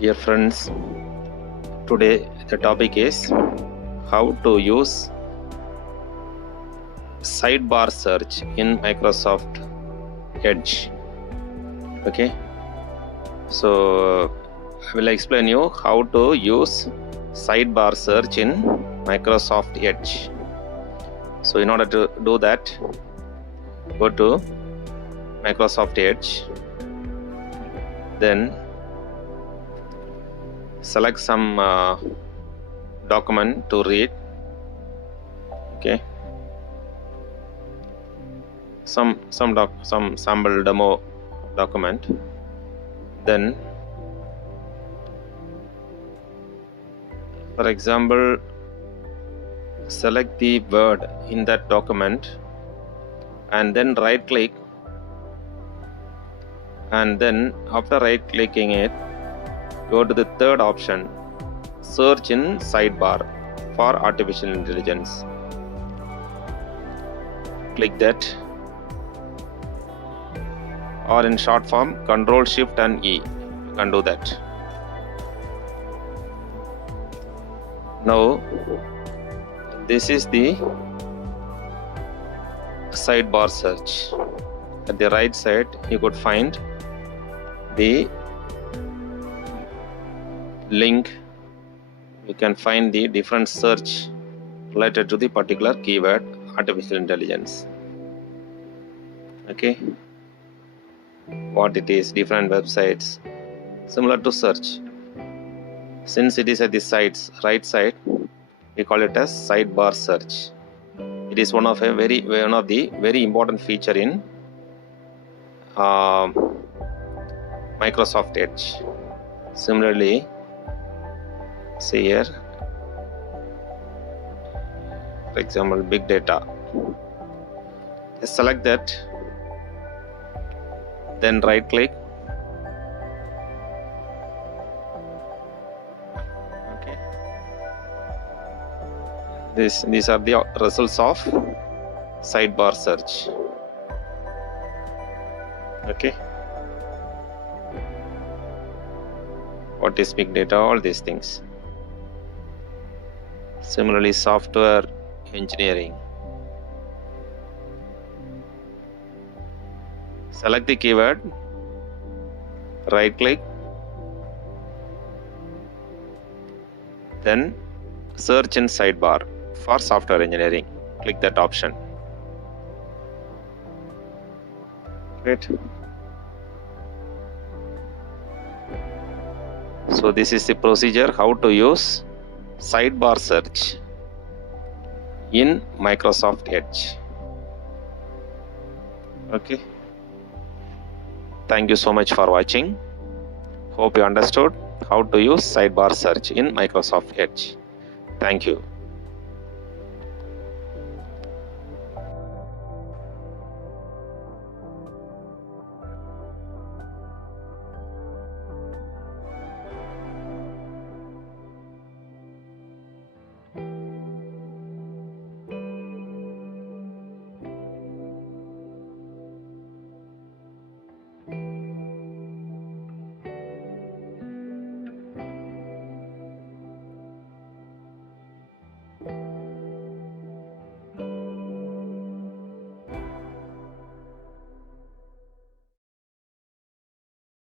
Dear friends, today the topic is how to use sidebar search in Microsoft Edge. Okay, so I will explain you how to use sidebar search in Microsoft Edge. So in order to do that, go to Microsoft Edge, then select some document to read. Okay, some sample demo document. Then for example, select the word in that document and then right click, and then after right clicking it, go to the third option, search in sidebar for artificial intelligence. Click that, or in short form, Control Shift and E. You can do that. Now this is the sidebar search. At the right side you could find the link. You can find the different search related to the particular keyword artificial intelligence. Okay, what it is, different websites similar to search. Since it is at the right side, we call it as sidebar search. It is one of the very important feature in Microsoft Edge. Similarly, see here, for example, big data. Just select that, then right click. Okay, these are the results of sidebar search. Okay, what is big data, all these things. Similarly, software engineering. Select the keyword, right click, then search in sidebar for software engineering. Click that option. Great. So this is the procedure how to use sidebar search in Microsoft Edge. Okay, thank you so much for watching. Hope you understood how to use sidebar search in Microsoft Edge. Thank you.